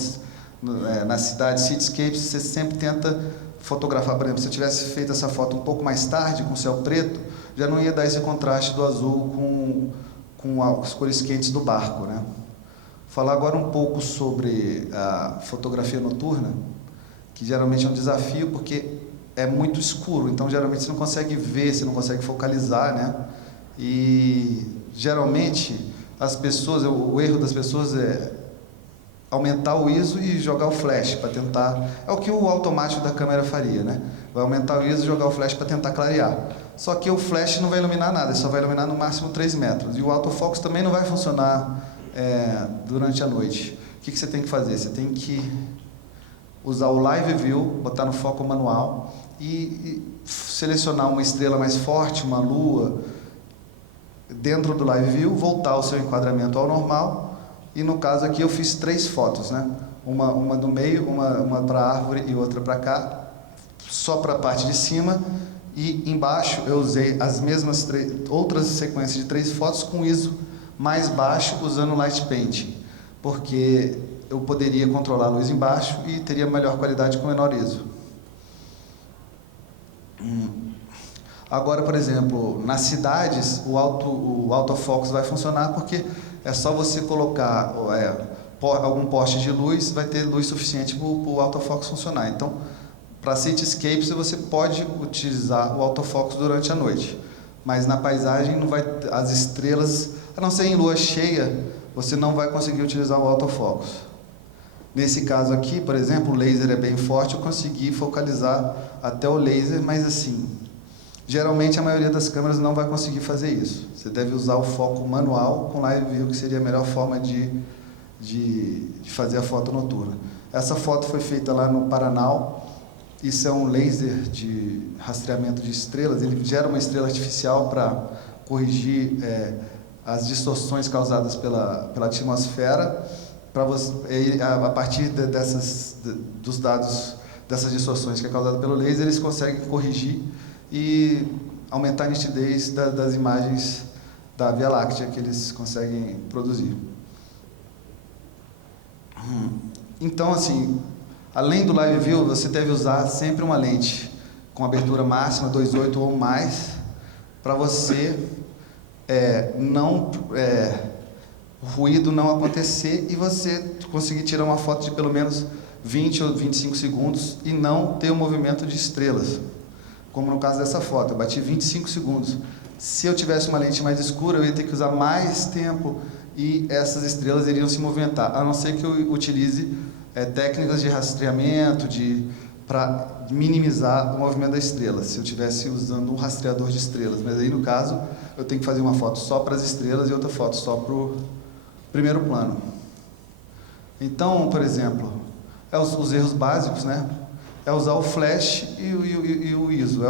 na cidade, cityscapes, você sempre tenta fotografar. Por exemplo, se eu tivesse feito essa foto um pouco mais tarde, com o céu preto, já não ia dar esse contraste do azul com as cores quentes do barco, né? Falar agora um pouco sobre a fotografia noturna, que geralmente é um desafio, porque é muito escuro, então geralmente você não consegue ver, você não consegue focalizar, né? E geralmente as pessoas, o erro das pessoas é aumentar o ISO e jogar o flash para tentar, é o que o automático da câmera faria, né? Vai aumentar o ISO e jogar o flash para tentar clarear. Só que o flash não vai iluminar nada, só vai iluminar no máximo 3 metros. E o autofocus também não vai funcionar durante a noite. O que você tem que fazer? Você tem que usar o Live View, botar no foco manual e selecionar uma estrela mais forte, uma lua, dentro do Live View, voltar o seu enquadramento ao normal. E no caso aqui eu fiz 3 fotos, né? Uma do meio, uma para a árvore e outra para cá, só para a parte de cima. E embaixo eu usei as mesmas outras sequências de 3 fotos com ISO mais baixo, usando Light Painting, porque eu poderia controlar a luz embaixo e teria melhor qualidade com menor ISO. Agora, por exemplo, nas cidades, o autofocus vai funcionar porque é só você colocar algum poste de luz, vai ter luz suficiente para o autofocus funcionar. Então, para cityscapes, você pode utilizar o autofocus durante a noite, mas na paisagem não vai, as estrelas, a não ser em lua cheia, você não vai conseguir utilizar o autofocus. Nesse caso aqui, por exemplo, o laser é bem forte, eu consegui focalizar até o laser, mas assim, geralmente a maioria das câmeras não vai conseguir fazer isso. Você deve usar o foco manual com Live View, que seria a melhor forma de fazer a foto noturna. Essa foto foi feita lá no Paraná Isso é um laser de rastreamento de estrelas. Ele gera uma estrela artificial para corrigir as distorções causadas pela atmosfera. A partir dos dados dessas distorções que é causada pelo laser, eles conseguem corrigir e aumentar a nitidez das imagens da Via Láctea que eles conseguem produzir. Então, assim, além do Live View, você deve usar sempre uma lente com abertura máxima 2.8 ou mais, para você o ruído não acontecer e você conseguir tirar uma foto de pelo menos 20 ou 25 segundos e não ter o movimento de estrelas, como no caso dessa foto. Eu bati 25 segundos. Se eu tivesse uma lente mais escura, eu ia ter que usar mais tempo e essas estrelas iriam se movimentar, a não ser que eu utilize técnicas de rastreamento para minimizar o movimento da estrela, se eu estivesse usando um rastreador de estrelas. Mas aí, no caso, eu tenho que fazer uma foto só para as estrelas e outra foto só para o primeiro plano. Então, por exemplo, os erros básicos, né? É usar o flash e o ISO.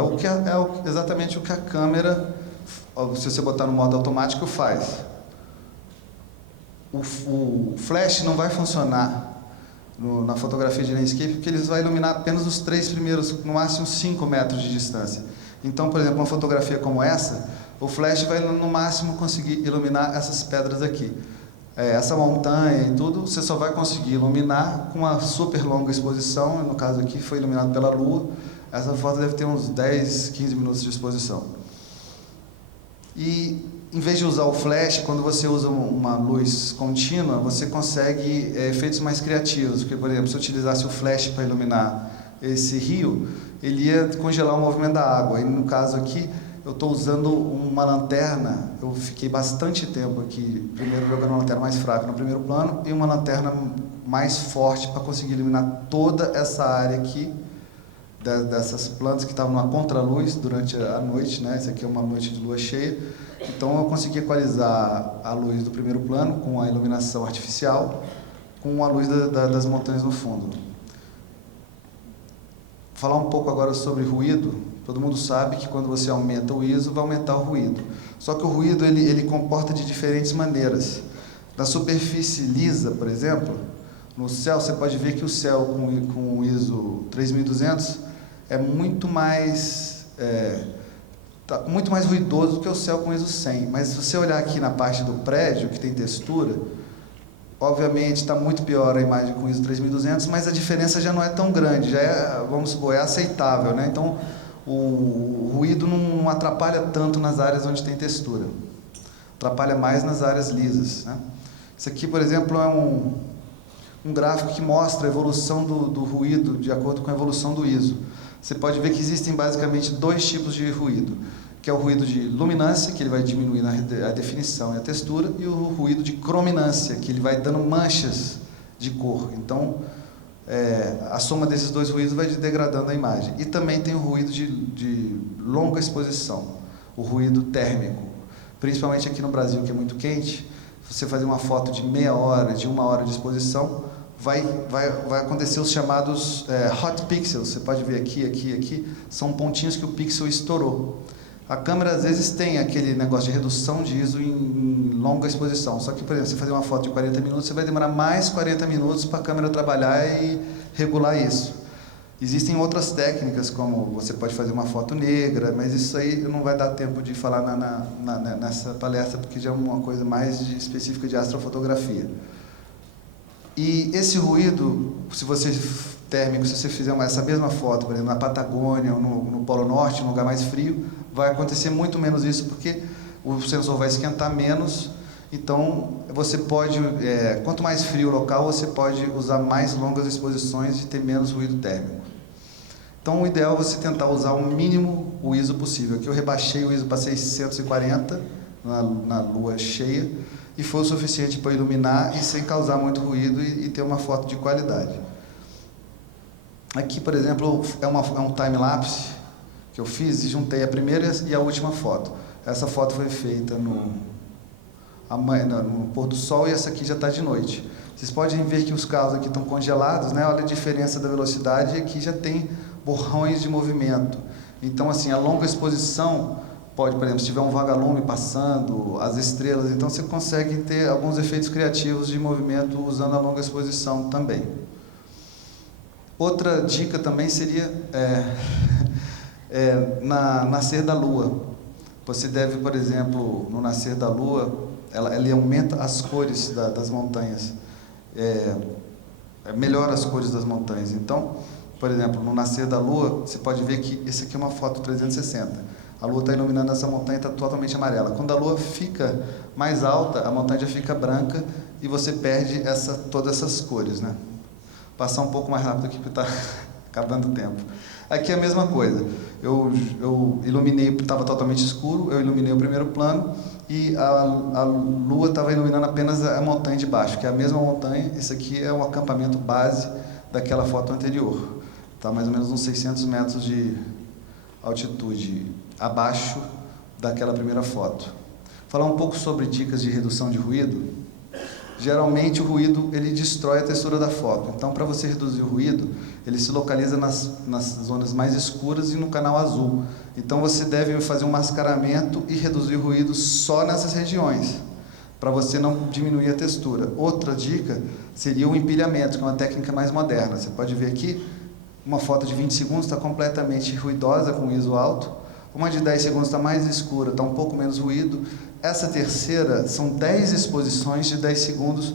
Exatamente o que a câmera, se você botar no modo automático, faz. O flash não vai funcionar na fotografia de landscape, porque ele vai iluminar apenas os 3 primeiros, no máximo 5 metros de distância. Então, por exemplo, uma fotografia como essa, o flash vai no máximo conseguir iluminar essas pedras aqui. Essa montanha e tudo, você só vai conseguir iluminar com uma super longa exposição. No caso aqui foi iluminado pela lua. Essa foto deve ter uns 10, 15 minutos de exposição. E em vez de usar o flash, quando você usa uma luz contínua, você consegue efeitos mais criativos. Porque, por exemplo, se eu utilizasse o flash para iluminar esse rio, ele ia congelar o movimento da água. E no caso aqui, eu estou usando uma lanterna. Eu fiquei bastante tempo aqui, primeiro jogando uma lanterna mais fraca no primeiro plano e uma lanterna mais forte para conseguir iluminar toda essa área aqui, dessas plantas que estavam na contraluz durante a noite, né? Essa aqui é uma noite de lua cheia. Então eu consegui equalizar a luz do primeiro plano com a iluminação artificial, com a luz das montanhas no fundo. Falar um pouco agora sobre ruído. Todo mundo sabe que quando você aumenta o ISO, vai aumentar o ruído. Só que o ruído ele comporta de diferentes maneiras. Na superfície lisa, por exemplo, no céu, você pode ver que o céu com o ISO 3200 é muito mais ruidoso do que o céu com ISO 100. Mas se você olhar aqui na parte do prédio, que tem textura, obviamente está muito pior a imagem com ISO 3200, mas a diferença já não é tão grande, já vamos supor, é aceitável, né? Então, o ruído não atrapalha tanto nas áreas onde tem textura. Atrapalha mais nas áreas lisas, né? Isso aqui, por exemplo, é um gráfico que mostra a evolução do ruído de acordo com a evolução do ISO. Você pode ver que existem basicamente 2 tipos de ruído, que é o ruído de luminância, que ele vai diminuir a definição e a textura, e o ruído de crominância, que ele vai dando manchas de cor. Então, a soma desses 2 ruídos vai degradando a imagem. E também tem o ruído de longa exposição, o ruído térmico. Principalmente aqui no Brasil, que é muito quente, se você fazer uma foto de meia hora, de 1 hora de exposição, vai acontecer os chamados hot pixels. Você pode ver aqui, são pontinhos que o pixel estourou. A câmera, às vezes, tem aquele negócio de redução de ISO em longa exposição. Só que, por exemplo, você fazer uma foto de 40 minutos, você vai demorar mais 40 minutos para a câmera trabalhar e regular isso. Existem outras técnicas, como você pode fazer uma foto negra, mas isso aí não vai dar tempo de falar nessa palestra, porque já é uma coisa mais específica de astrofotografia. E esse ruído, se você fizer essa mesma foto, por exemplo, na Patagônia ou no Polo Norte, num lugar mais frio, vai acontecer muito menos isso, porque o sensor vai esquentar menos. Então, você pode, quanto mais frio o local, você pode usar mais longas exposições e ter menos ruído térmico. Então, o ideal é você tentar usar o mínimo o ISO possível. Aqui eu rebaixei o ISO para 640 na lua cheia, e foi o suficiente para iluminar e sem causar muito ruído e ter uma foto de qualidade. Aqui, por exemplo, é um time-lapse que eu fiz e juntei a primeira e a última foto. Essa foto foi feita no pôr do sol e essa aqui já está de noite. Vocês podem ver que os carros aqui estão congelados, né? Olha a diferença da velocidade, e aqui já tem borrões de movimento. Então, assim, a longa exposição pode, por exemplo, se tiver um vagalume passando, as estrelas, então você consegue ter alguns efeitos criativos de movimento usando a longa exposição também. Outra dica também seria nascer da Lua. Você deve, por exemplo, no nascer da Lua, ele aumenta as cores das montanhas, melhora as cores das montanhas. Então, por exemplo, no nascer da Lua, você pode ver que esse aqui é uma foto 360. A Lua está iluminando essa montanha, está totalmente amarela. Quando a Lua fica mais alta, a montanha já fica branca e você perde todas essas cores, né? Passar um pouco mais rápido aqui, porque está acabando o tempo. Aqui é a mesma coisa. Eu iluminei, estava totalmente escuro, eu iluminei o primeiro plano e a Lua estava iluminando apenas a montanha de baixo, que é a mesma montanha. Esse aqui é o acampamento base daquela foto anterior. Está mais ou menos uns 600 metros de altitude abaixo daquela primeira foto. Falar um pouco sobre dicas de redução de ruído. Geralmente o ruído ele destrói a textura da foto. Então, para você reduzir o ruído, ele se localiza nas zonas mais escuras e no canal azul. Então, você deve fazer um mascaramento e reduzir o ruído só nessas regiões, para você não diminuir a textura. Outra dica seria o empilhamento, que é uma técnica mais moderna. Você pode ver aqui, uma foto de 20 segundos está completamente ruidosa, com ISO alto. Uma de 10 segundos está mais escura, está um pouco menos ruído. Essa terceira são 10 exposições de 10 segundos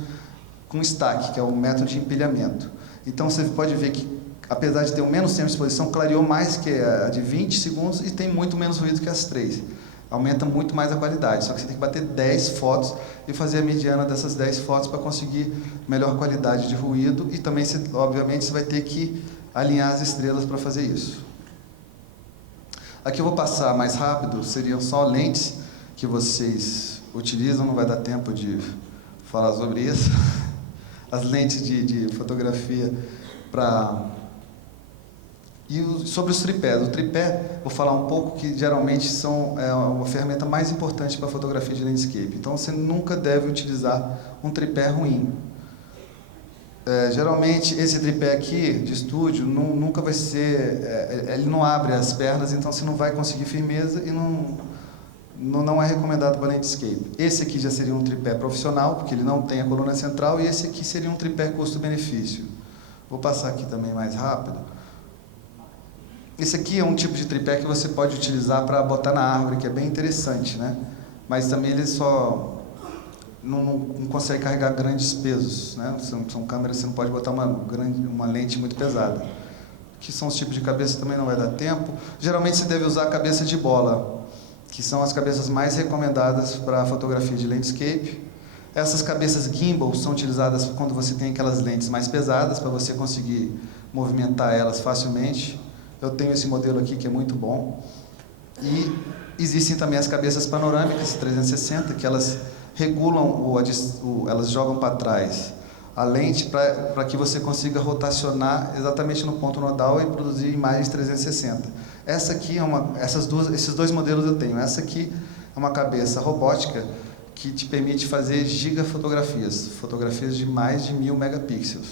com stack, que é o método de empilhamento. Então você pode ver que, apesar de ter um menos tempo de exposição, clareou mais que a de 20 segundos e tem muito menos ruído que as 3. Aumenta muito mais a qualidade, só que você tem que bater 10 fotos e fazer a mediana dessas 10 fotos para conseguir melhor qualidade de ruído e também, obviamente, você vai ter que alinhar as estrelas para fazer isso. Aqui eu vou passar mais rápido, seriam só lentes que vocês utilizam, não vai dar tempo de falar sobre isso. As lentes de fotografia para... E sobre os tripés. O tripé, vou falar um pouco, que geralmente são uma ferramenta mais importante para a fotografia de landscape. Então você nunca deve utilizar um tripé ruim. Geralmente esse tripé aqui de estúdio nunca vai ser, ele não abre as pernas, então você não vai conseguir firmeza e não é recomendado para landscape. Esse aqui já seria um tripé profissional, porque ele não tem a coluna central, e esse aqui seria um tripé custo-benefício. Vou passar aqui também mais rápido. Esse aqui é um tipo de tripé que você pode utilizar para botar na árvore, que é bem interessante, né? Mas também ele só não consegue carregar grandes pesos, né? São câmeras, você não pode botar uma lente muito pesada. Que são os tipos de cabeça, também não vai dar tempo. Geralmente você deve usar a cabeça de bola, que são as cabeças mais recomendadas para a fotografia de landscape. Essas cabeças gimbal são utilizadas quando você tem aquelas lentes mais pesadas, para você conseguir movimentar elas facilmente. Eu tenho esse modelo aqui que é muito bom. E existem também as cabeças panorâmicas 360, que elas regulam, elas jogam para trás a lente para que você consiga rotacionar exatamente no ponto nodal e produzir imagens 360. Essa aqui esses dois modelos eu tenho. Essa aqui é uma cabeça robótica que te permite fazer gigafotografias, fotografias de mais de 1000 megapixels,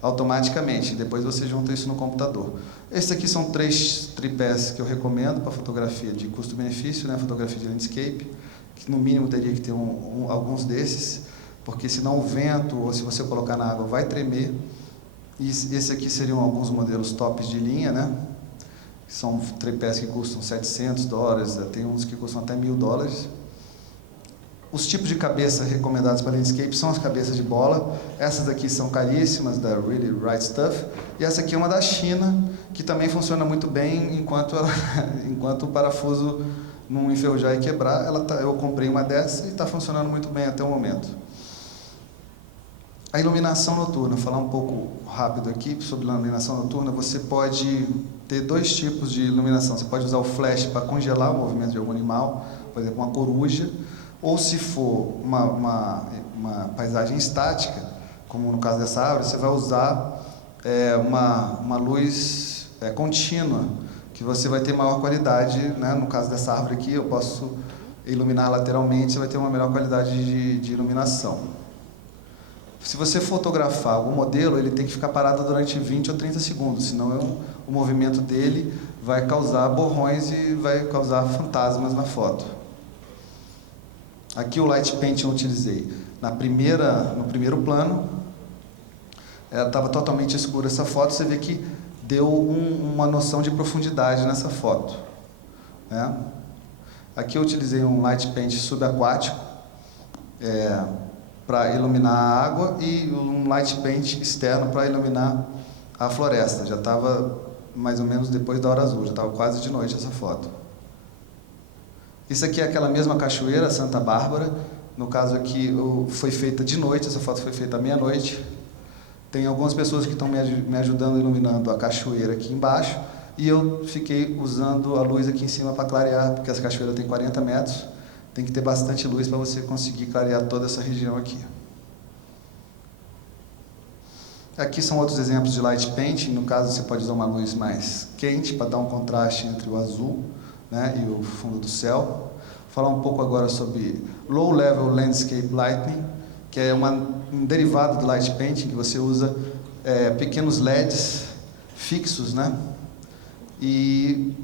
automaticamente. Depois você junta isso no computador. Esses aqui são 3 tripés que eu recomendo para fotografia de custo-benefício, né? Fotografia de landscape, que no mínimo teria que ter alguns desses, porque senão o vento, ou se você colocar na água, vai tremer. E esse aqui seriam alguns modelos tops de linha, né? São tripés que custam $700, tem uns que custam até $1000. Os tipos de cabeça recomendados para landscape são as cabeças de bola. Essas daqui são caríssimas, da Really Right Stuff. E essa aqui é uma da China, que também funciona muito bem enquanto o parafuso não enferrujar e quebrar. Eu comprei uma dessa e está funcionando muito bem até o momento. A iluminação noturna, vou falar um pouco rápido aqui sobre a iluminação noturna. Você pode ter 2 tipos de iluminação. Você pode usar o flash para congelar o movimento de algum animal, por exemplo, uma coruja, ou se for uma paisagem estática, como no caso dessa árvore, você vai usar uma luz contínua, que você vai ter maior qualidade, né? No caso dessa árvore aqui, eu posso iluminar lateralmente, você vai ter uma melhor qualidade de iluminação. Se você fotografar algum modelo, ele tem que ficar parado durante 20 ou 30 segundos, senão o movimento dele vai causar borrões e vai causar fantasmas na foto. Aqui o Light Paint eu utilizei no primeiro plano, estava totalmente escura essa foto, você vê que deu uma noção de profundidade nessa foto, né? Aqui eu utilizei um Light Paint subaquático, para iluminar a água, e um Light Paint externo para iluminar a floresta. Já estava mais ou menos depois da hora azul, já estava quase de noite essa foto. Isso aqui é aquela mesma cachoeira, Santa Bárbara. No caso aqui foi feita de noite, essa foto foi feita à meia-noite. Tem algumas pessoas que estão me ajudando iluminando a cachoeira aqui embaixo, e eu fiquei usando a luz aqui em cima para clarear, porque essa cachoeira tem 40 metros. Tem que ter bastante luz para você conseguir clarear toda essa região aqui. Aqui são outros exemplos de light painting. No caso, você pode usar uma luz mais quente para dar um contraste entre o azul, né, e o fundo do céu. Vou falar um pouco agora sobre Low Level Landscape Lighting, que é um derivado do light painting, que você usa pequenos LEDs fixos, né, e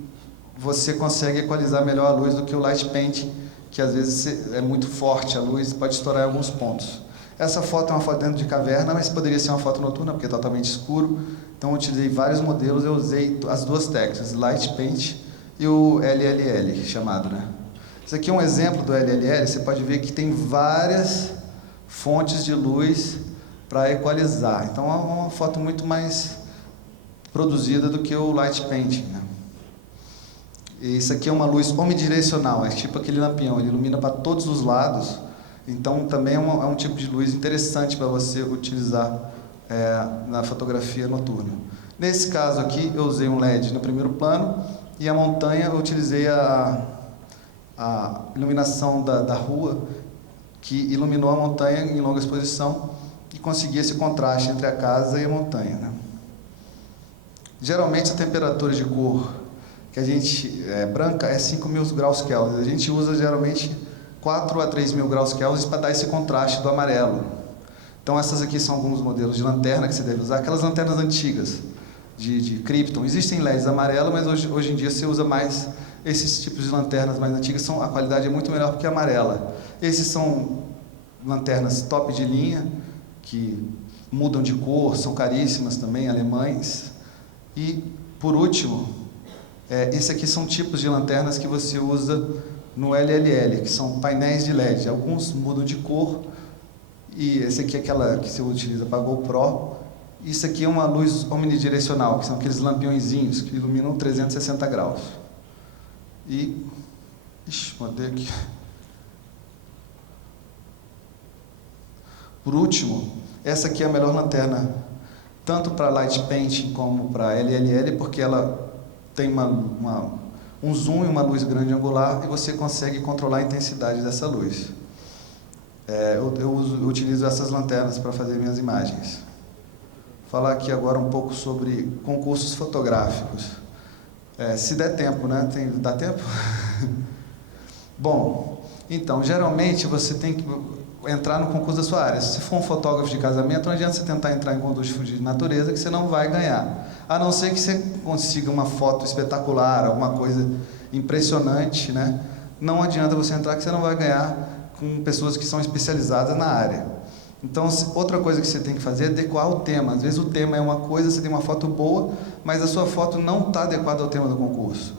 você consegue equalizar melhor a luz do que o light painting, que às vezes é muito forte a luz, pode estourar em alguns pontos. Essa foto é uma foto dentro de caverna, mas poderia ser uma foto noturna, porque é totalmente escuro. Então eu utilizei vários modelos, eu usei as duas técnicas, Light Paint e o LLL, chamado, né? Isso aqui é um exemplo do LLL, você pode ver que tem várias fontes de luz para equalizar. Então é uma foto muito mais produzida do que o Light Painting, né? Isso aqui é uma luz omnidirecional, é tipo aquele lampião, ele ilumina para todos os lados. Então também é um tipo de luz interessante para você utilizar na fotografia noturna. Nesse caso aqui eu usei um LED no primeiro plano, e a montanha eu utilizei a iluminação da rua, que iluminou a montanha em longa exposição e consegui esse contraste entre a casa e a montanha, né? Geralmente a temperatura de cor que a gente branca é 5.000 graus Kelvin. A gente usa geralmente 4 a 3.000 graus Kelvin para dar esse contraste do amarelo. Então essas aqui são alguns modelos de lanterna que você deve usar, aquelas lanternas antigas de Krypton. Existem LEDs amarelos, mas hoje em dia você usa mais esses tipos de lanternas mais antigas, a qualidade é muito melhor que a amarela. Esses são lanternas top de linha, que mudam de cor, são caríssimas também, alemães. E por último, esse aqui são tipos de lanternas que você usa no LLL, que são painéis de LED. Alguns mudam de cor, e esse aqui é aquela que você utiliza para GoPro. Isso aqui é uma luz omnidirecional, que são aqueles lampiõezinhos que iluminam 360 graus. E... mandei aqui. Por último, essa aqui é a melhor lanterna, tanto para Light Painting como para LLL, porque ela tem um zoom e uma luz grande angular, e você consegue controlar a intensidade dessa luz. Eu utilizo essas lanternas para fazer minhas imagens. Vou falar aqui agora um pouco sobre concursos fotográficos. Se der tempo, né? Dá tempo? Bom, então, geralmente você tem que entrar no concurso da sua área. Se você for um fotógrafo de casamento, não adianta você tentar entrar em concurso de natureza, que você não vai ganhar. A não ser que você consiga uma foto espetacular, alguma coisa impressionante, né? Não adianta você entrar, que você não vai ganhar com pessoas que são especializadas na área. Então, outra coisa que você tem que fazer é adequar o tema. Às vezes o tema é uma coisa, você tem uma foto boa, mas a sua foto não está adequada ao tema do concurso.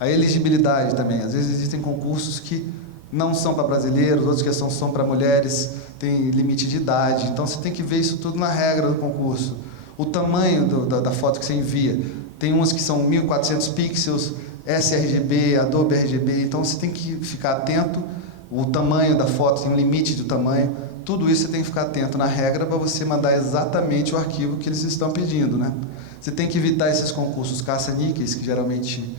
A elegibilidade também. Às vezes existem concursos que não são para brasileiros, outros que são para mulheres, tem limite de idade. Então, você tem que ver isso tudo na regra do concurso. O tamanho da foto que você envia. Tem umas que são 1.400 pixels, sRGB, Adobe RGB. Então, você tem que ficar atento. O tamanho da foto, tem um limite do tamanho. Tudo isso você tem que ficar atento na regra para você mandar exatamente o arquivo que eles estão pedindo, né? Você tem que evitar esses concursos caça-níqueis, que geralmente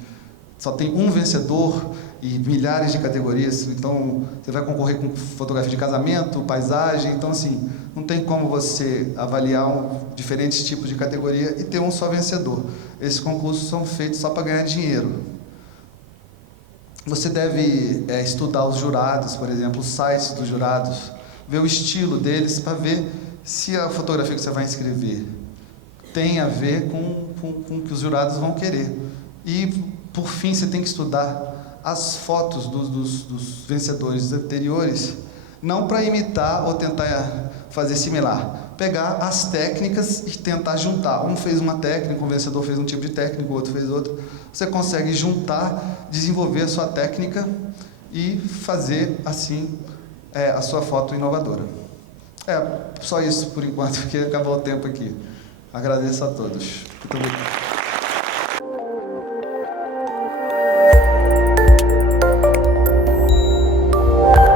só tem um vencedor e milhares de categorias. Então, você vai concorrer com fotografia de casamento, paisagem. Então, assim, não tem como você avaliar diferentes tipos de categoria e ter um só vencedor. Esses concursos são feitos só para ganhar dinheiro. Você deve estudar os jurados, por exemplo, os sites dos jurados, ver o estilo deles, para ver se a fotografia que você vai inscrever tem a ver com o que os jurados vão querer. E, por fim, você tem que estudar as fotos dos vencedores anteriores, não para imitar ou tentar fazer similar, pegar as técnicas e tentar juntar. Um fez uma técnica, um vencedor fez um tipo de técnica, o outro fez outro. Você consegue juntar, desenvolver a sua técnica e fazer, assim, a sua foto inovadora. Só isso por enquanto, porque acabou o tempo aqui. Agradeço a todos. Muito obrigado.